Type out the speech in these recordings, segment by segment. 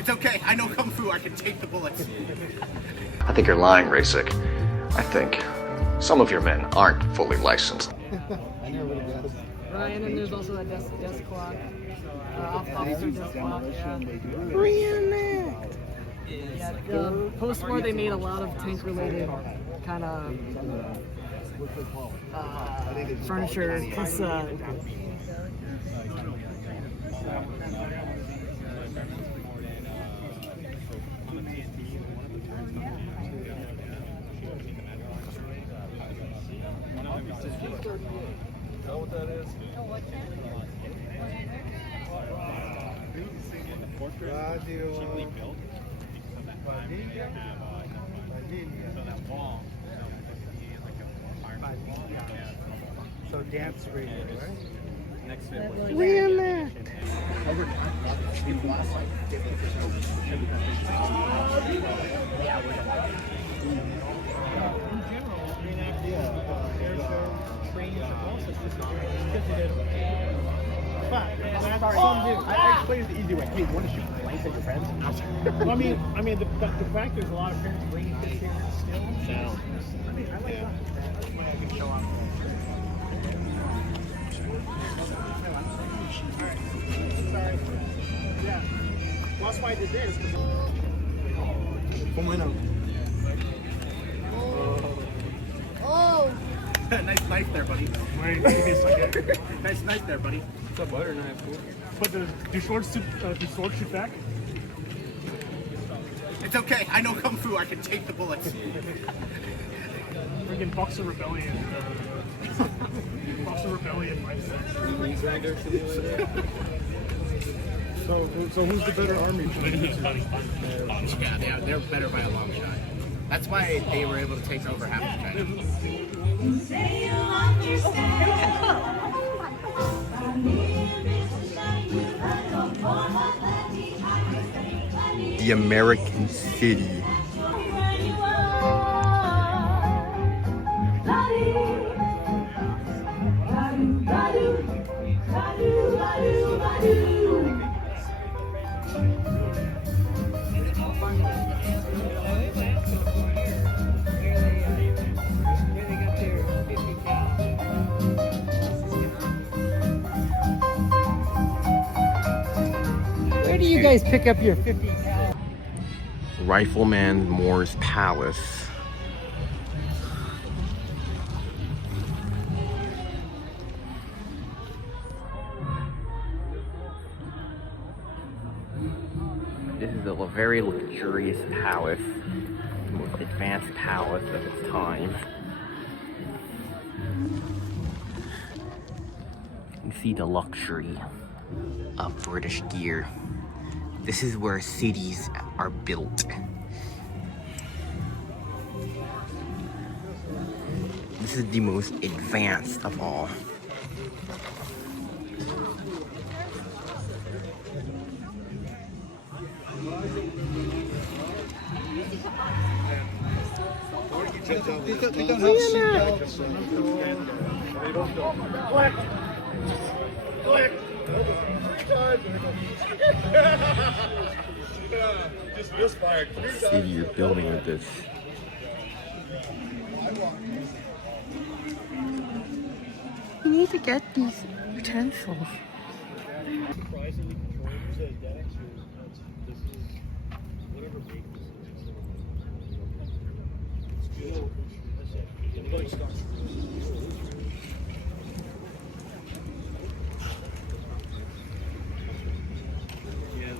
It's okay. I know Kung Fu. I can take the bullets. I think you're lying, Rasik. I think some of your men aren't fully licensed. I know what it does. Ryan, and there's also that desk clock. Officer desk clock, yeah. Reenact! Yeah, post-war they made a lot of tank-related kind of furniture. Plus, what that is? Cheaply built. So that wall. So dance radio, right? Next to it was Reenact! I explained it the easy way. Hey, you want to shoot blanks at your friends? Well, I mean, the fact there's a lot of parents bringing kids here still. Sound. I mean, I like that. That's why I can show off. Sorry. Yeah. Well, that's why I did this. Oh! Nice knife there, buddy. Wait, give me a second. Nice knife there, buddy. It's a butter knife, cool. But do swords shoot back? It's okay. I know Kung Fu. I can take the bullets. Freaking Boxer Rebellion. Boxer Rebellion mindset. So who's the better army? Yeah, they're better by a long shot. That's why they were able to take over half of China. The American City. where do you guys pick up your 50? Rifleman Moore's Palace. This is a very luxurious palace, the most advanced palace of its time. You see the luxury of British gear. This is where cities are built. This is the most advanced of all. They don't have seatbelts. Just misfired. City you're building with this. You need to get these utensils. Surprisingly controlled. This is whatever big this is. It's good. That's it. Anybody start? Yeah.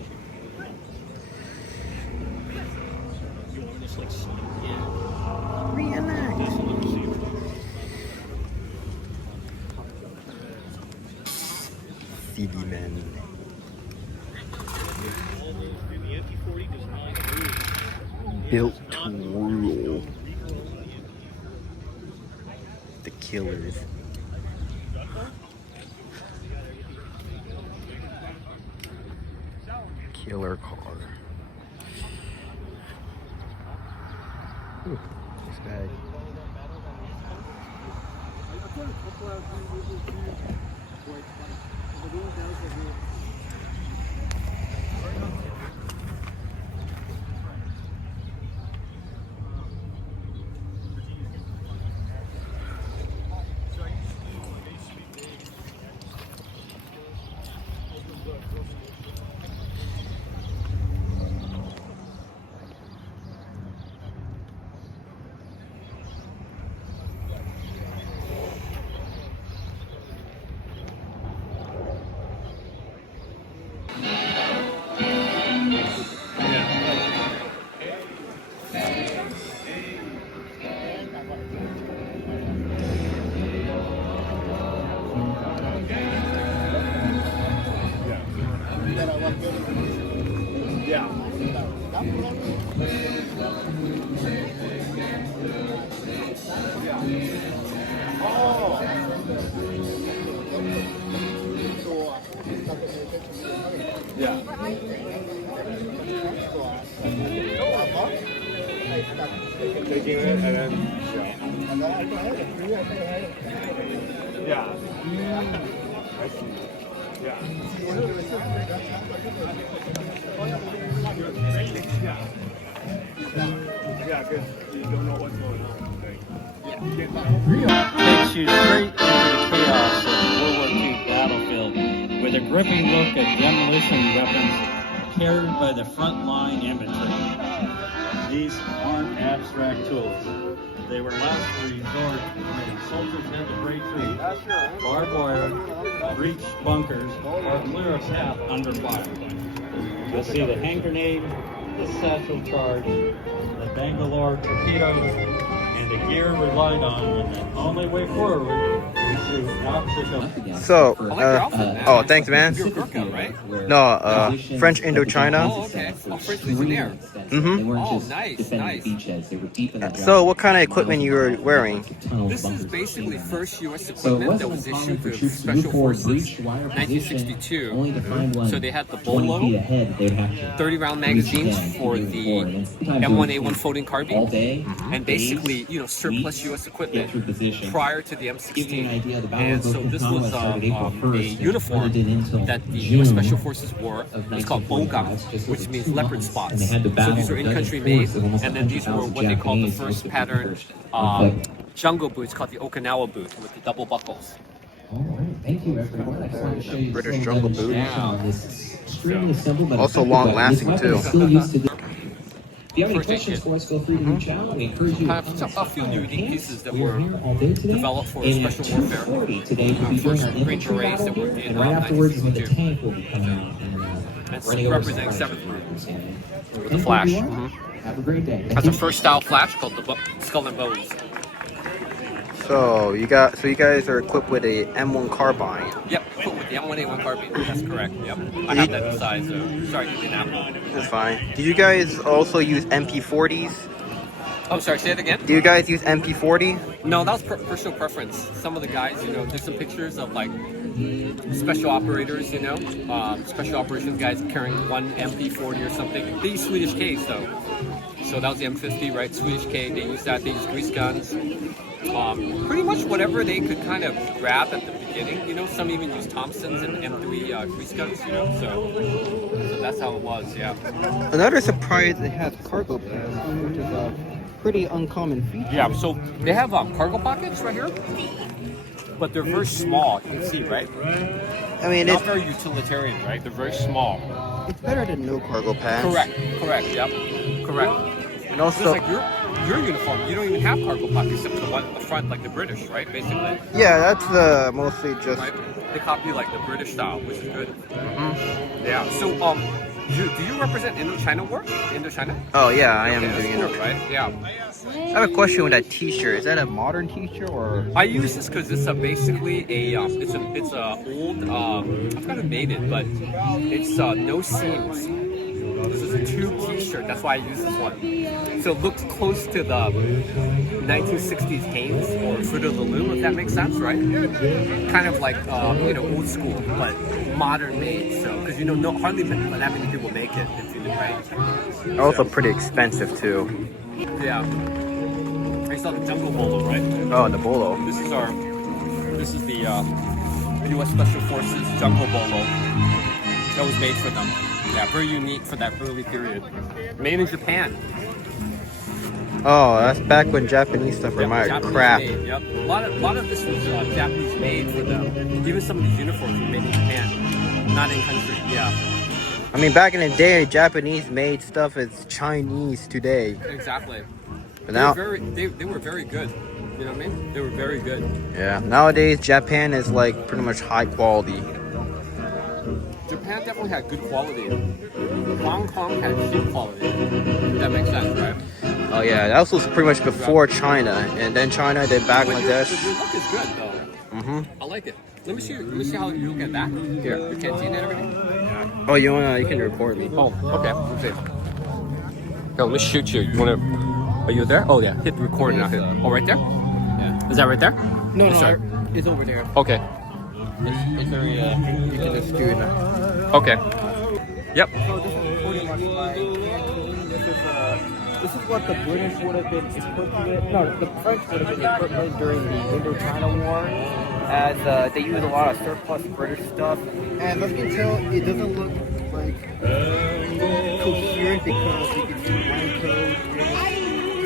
You want this like yeah. Reenact! City men. Built to rule. The killers. Killer car. Ooh, this guy. Yeah. Oh. Yeah. Taking it and then yeah. I see. Yeah. Yeah, because you don't know what's going on. Takes you straight into the chaos of World War II battlefield with a gripping look at demolition weapons carried by the frontline infantry. These aren't abstract tools. They were last resort when soldiers had to break through barbed wire, breach bunkers, or clear a path under fire. You'll see the hand grenade, the satchel charge, the Bangalore torpedoes, and the gear relied on when the only way forward is through obstacle. So, I like your outfit, man. oh, thanks, man. You're a Girl Scout, right? No, French Indochina. Oh, okay. Oh, French Legionnaire. Mm-hmm. Oh, nice, nice. So, what kind of equipment you were wearing? This is basically first U.S. equipment that was issued to Special Forces 1962. So they had the Bolo, 30-round magazines for the M1A1 floating carbine, and basically, you know, surplus U.S. equipment prior to the M16. And so this was a uniform that the U.S. Special Forces wore. It's called Bogang, which means leopard spots. So these are in-country made, and then these were what they call the first pattern jungle boots called the Okinawa boot with the double buckles. All right, thank you everyone. I just wanted to show you British some jungle of the boot. on this extremely simple, but Also effective long-lasting, weapon. This weapon too. is still used to this. If you have any First aid questions kit. for us, feel free to reach out. We encourage you to I have contact a few us new on our pieces that We are were here all day today. developed for And at special warfare. 2:40 today, we'll be doing First our Green infantry Berets battle that were here, in and right afterwards is when the 1962. tank will be coming out and That's running over representing some 7th Group. With the Flash. Have a great day. That's a first style flash called the Skull and Bones. So, you guys are equipped with a M1 carbine. Yep, put with the M1A1 carbine. That's correct. Yep. I have that inside, so sorry you didn't have one. That's fine. Did you guys also use MP40s? Oh, sorry, say it again? Do you guys use MP40? No, that was personal preference. Some of the guys, you know, there's some pictures of like special operators, you know, special operations guys carrying one MP40 or something. They use Swedish K, so that was the M50, right? Swedish K, they use that. They use grease guns. Pretty much whatever they could kind of grab at the beginning, you know. Some even use Thompsons and M3 grease guns, you know. So that's how it was, yeah. Another surprise, it has cargo pants, which is a pretty uncommon feature. Yeah, so they have cargo pockets right here, but they're very small. You can see, right? I mean, Not it's, very utilitarian, right? They're very small. it's better than no cargo pants. Correct, yep, correct. And Just also, like your uniform, you don't even have cargo pockets except for the one at the front, like the British, right? Basically, yeah, that's mostly just. right? They copy like the British style, which is good. Mhm. Yeah. So, do you represent Indochina war? Indochina? Oh yeah, I am Okay, doing that's it. cool, right? Yeah. I have a question with that T-shirt. Is that a modern T-shirt or? I use this because it's basically it's a old I forgot who made it, but it's no seams. This is a tube T-shirt. That's why I use this one. So it looks close to the 1960s Hanes or Fruit of the Loom, if that makes sense, right? Kind of like you know, old school, but modern made. So because you know, hardly that many people make it. It's even right. Also pretty expensive too. Yeah. I saw the Jungle Bolo, right? Oh, the bolo. This is the U.S. Special Forces Jungle Bolo that was made for them. Yeah, very unique for that early period. Made in Japan. Oh, that's back when Japanese stuff were my Japanese crap. made, yep. A lot of this was Japanese made for them. Even some of these uniforms were made in Japan, not in country. Yeah. I mean, back in the day, Japanese made stuff is Chinese today. Exactly. But now, they were very good. You know what I mean? They were very good. yeah, nowadays Japan is like pretty much high quality. Japan definitely had good quality. Hong Kong had cheap quality. If that makes sense, right? Oh yeah, that was pretty much before China, and then China, then back But like your this. look is good though. Mhm. I like it. Let me see how you look at that. Here, the canteen and everything. Oh, you can record me. Oh, okay. Let's see. Here, let me shoot you. You wanna? Are you there? Oh yeah. Hit record now. Hit. Oh, right there. Yeah. Is that right there? No, Oh, sorry. it's over there. Okay. It's very, you can just do it now. Okay. Yep. So this is pretty much like, this is what the British would have been equipped with. No, the French would have been equipped with during the Indochina War, as they used a lot of surplus British stuff. And as you can tell, it doesn't look like coherent because you can see line code,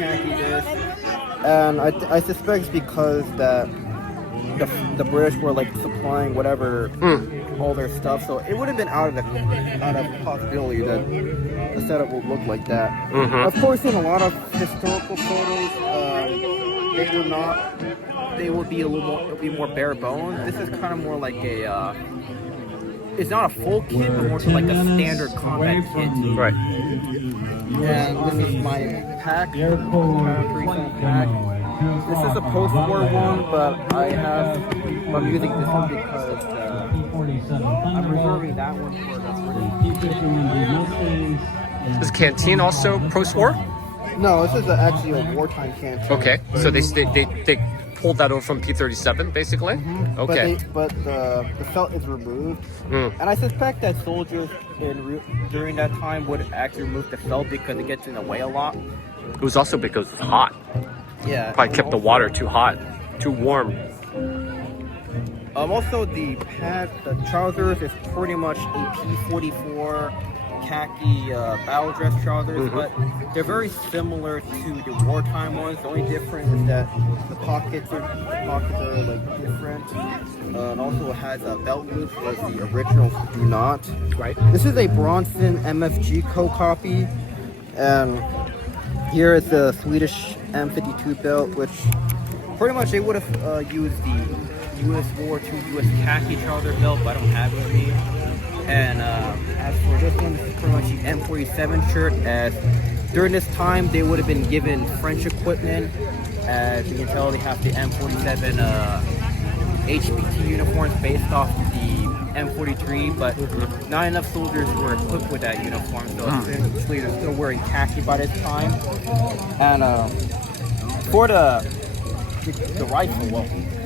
khaki this. And I suspect it's because that the British were like supplying whatever all their stuff, so it would have been out of possibility that the setup would look like that. Of course, in a lot of historical photos, they would be more bare bones. This is kind of more like a it's not a full kit, but more like a standard combat kit. Right. And this is my pack, pack. This is a post-war one, but I'm using this one because I'm reserving that one for Is canteen also post-war? No, this is actually a wartime canteen. Okay. So they pulled that over from P-37, basically. Okay. But the felt is removed, and I suspect that soldiers during that time would actually remove the felt because it gets in the way a lot. It was also because it's hot. Yeah. Probably kept the water too hot, too warm. Also, the trousers is pretty much a P-44 khaki battle dress trousers, but they're very similar to the wartime ones. The only difference is that the pockets are like different. And also it has a belt loop, whereas the originals do not. Right. This is a Bronson MFG co-copy, and here is the Swedish M52 belt, which pretty much they would have used the US War II US khaki trouser belt, but I don't have it with me. And as for this one, this is pretty much the M47 shirt, as during this time they would have been given French equipment. As you can tell, they have the M47 HPT uniforms based off the M43, but not enough soldiers were equipped with that uniform, so essentially they're still wearing khaki by this time. And for the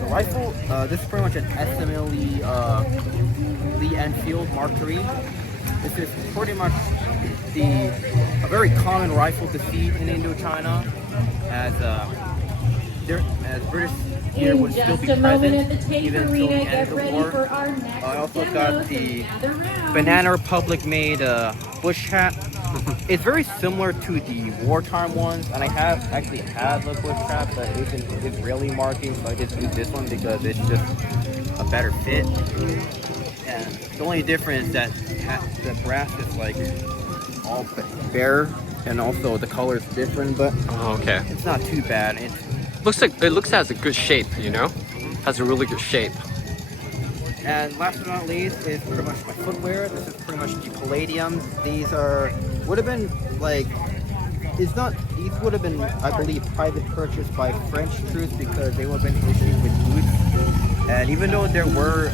rifle, this is pretty much an SML Lee Enfield Mark III. This is pretty much a very common rifle to see in Indochina, as British gear would still be present even until the end of the war. I also got the Banana Republic made bush hat. It's very similar to the wartime ones, and I actually had the bush hat, but it's in Israeli marking, so I just used this one because it's just a better fit. And the only difference is that the brass is like all bare, and also the color is different, but okay. It's not too bad. It looks has a good shape, you know? Has a really good shape. And last but not least is pretty much my footwear. This is pretty much the Palladium. These would have been like, these would have been, I believe, private purchased by French troops because they would have been issued with boots. And even though there were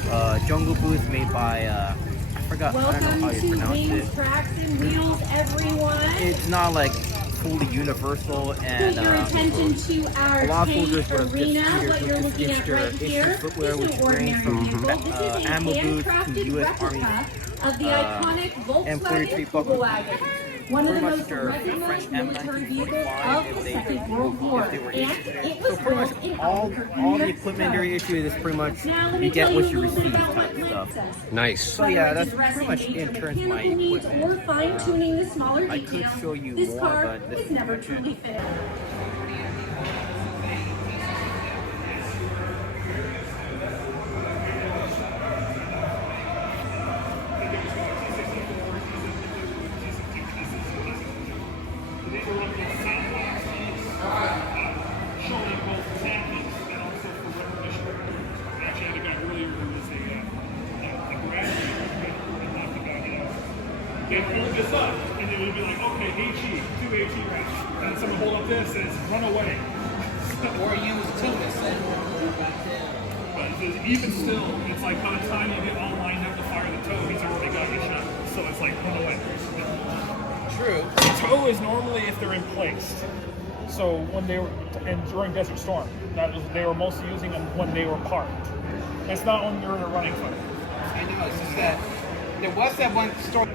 jungle boots made by, I don't know how you pronounce it. Tracks and wheels, everyone. It's not like fully universal, and Put your attention to our a lot of soldiers cage would have arena. What you're looking at right here footwear, which isn't ordinary vehicle. This is a ammo boots to handcrafted U.S. Army replica of the iconic Volkswagen buckle. wagon. One of the Pretty most much recognized military vehicles M1945 of the Second World War, and it So was pretty much built in all Albuquerque, the equipment they're issued is pretty much Now, let me you get tell what you you a little bit receive about type my of stuff. process. Nice. So yeah, that's Whether pretty much addressing in basic terms of my mechanical needs equipment. or fine-tuning the smaller I could details, show you this more, car but this was is never pretty much truly fit. They pull this up, and it would be like, okay, HE, 2 HE rounds. And then someone hold up this, and it's run away. Or use Tunis. But it says even still, it's like by the time you get all lined up to fire the toe, he's already got the shot. So it's like run away. True. The toe is normally if they're in place. So when they were, and during Desert Storm, they were mostly using them when they were parked. It's not when you're in a running fire. I know, it's just that there was that one story.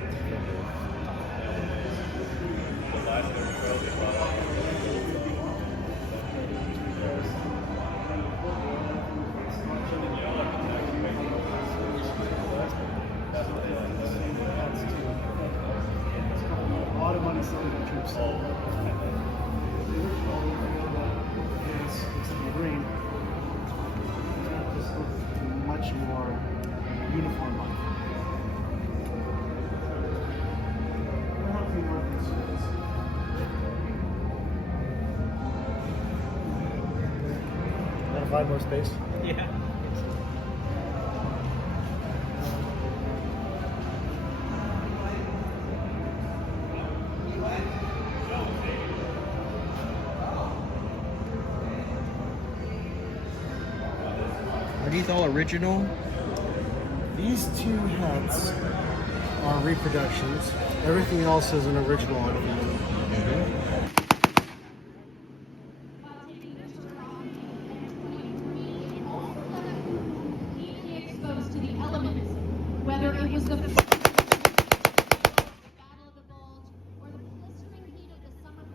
A lot of money selling the troops. It's the green. Just look much more uniform like. Want to find more space? Yeah. Are these all original? These two hats are reproductions. Everything else is an original on them. Exposed to the elements, whether it was the Battle of the Bulge or the blistering heat of the summer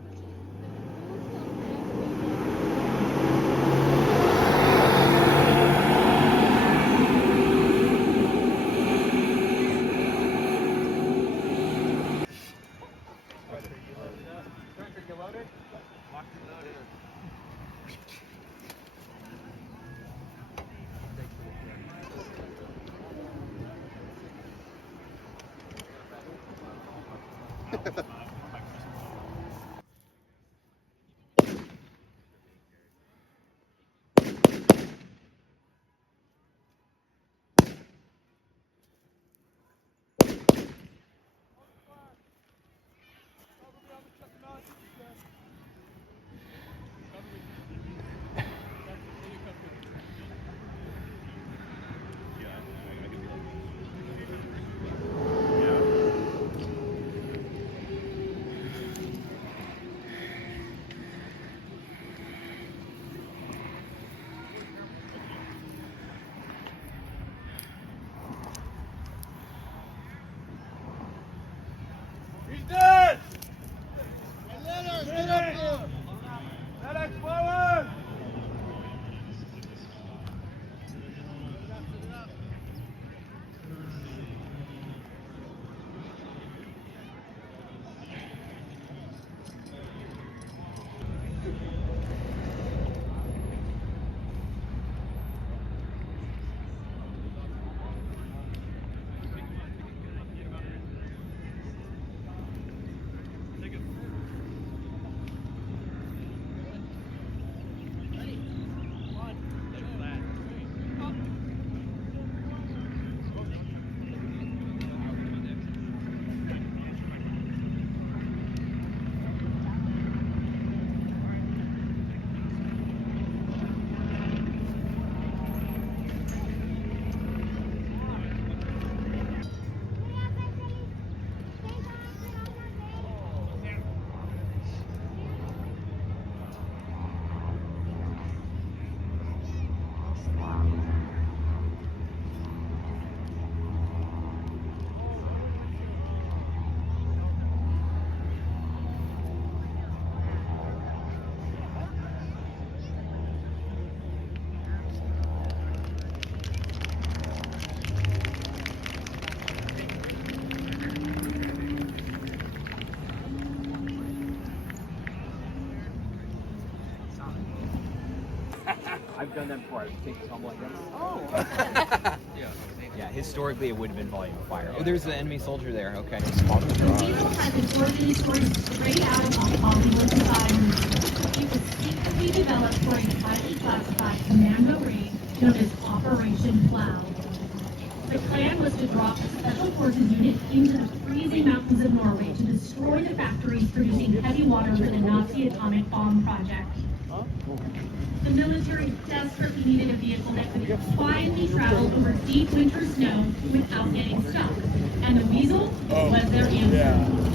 I've done that before. I take the tumble like this. Oh. Yeah, historically it would have been volume of fire. Oh, there's an enemy soldier there. Okay. Diesel has its origins stored straight out of a Hollywood environment. It was secretly developed for a highly classified commando raid known as Operation Cloud. The plan was to drop a special forces unit into the freezing mountains of Norway to destroy the factories producing heavy water for the Nazi atomic bomb project. The military desperately needed a vehicle that could quietly travel over deep winter snow without getting stuck. And the Weasel was their answer.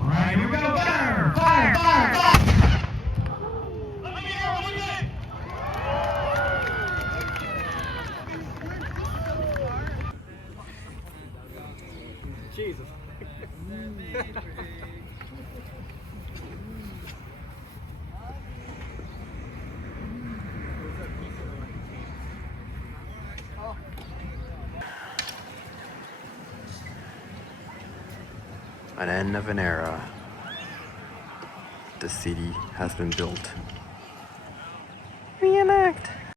Alright, here we go. Fire! Fire! Fire! Fire! Jesus. An end of an era. The city has been built.